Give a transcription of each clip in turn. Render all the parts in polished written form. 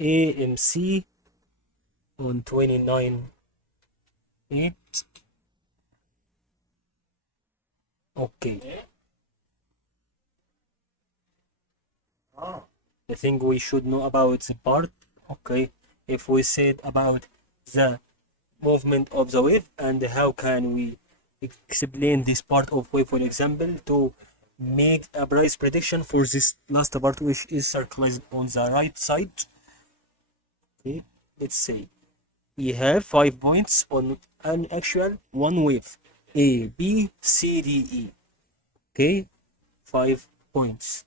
AMC on 29/8. Okay. I think we should know about the part. Okay. If we said about the movement of the wave and how can we explain this part of wave, for example, to make a price prediction for this last part which is circled on the right side. Okay, let's say we have 5 points on an actual one wave, A, B, C, D, E. Okay, 5 points.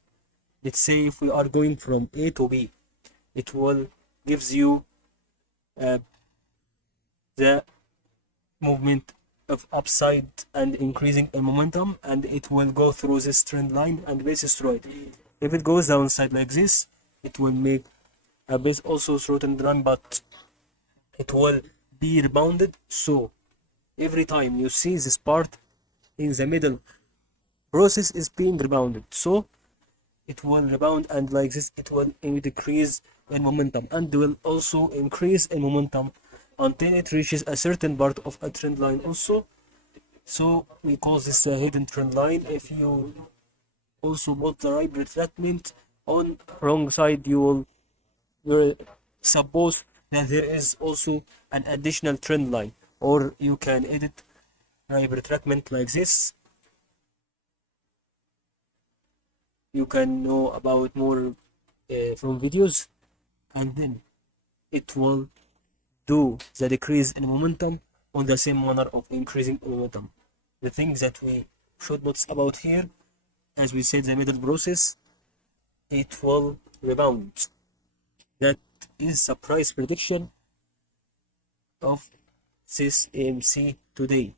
Let's say if we are going from A to B, it will gives you uh, the movement of upside and increasing in momentum, and it will go through this trend line and basis through it. If it goes downside like this, it will make a base also through trend line, but it will be rebounded. So every time you see this part in the middle process is being rebounded, so it will rebound, and like this it will decrease in momentum and will also increase in momentum until it reaches a certain part of a trend line also. So we call this a hidden trend line. If you also put the right retracement on wrong side, you will suppose that there is also an additional trend line, or you can edit right retracement like this. You can know about more from videos, and then it will do the decrease in momentum on the same manner of increasing momentum. The thing that we should notice about here, as we said, the middle process, it will rebound. That is a price prediction of this AMC today.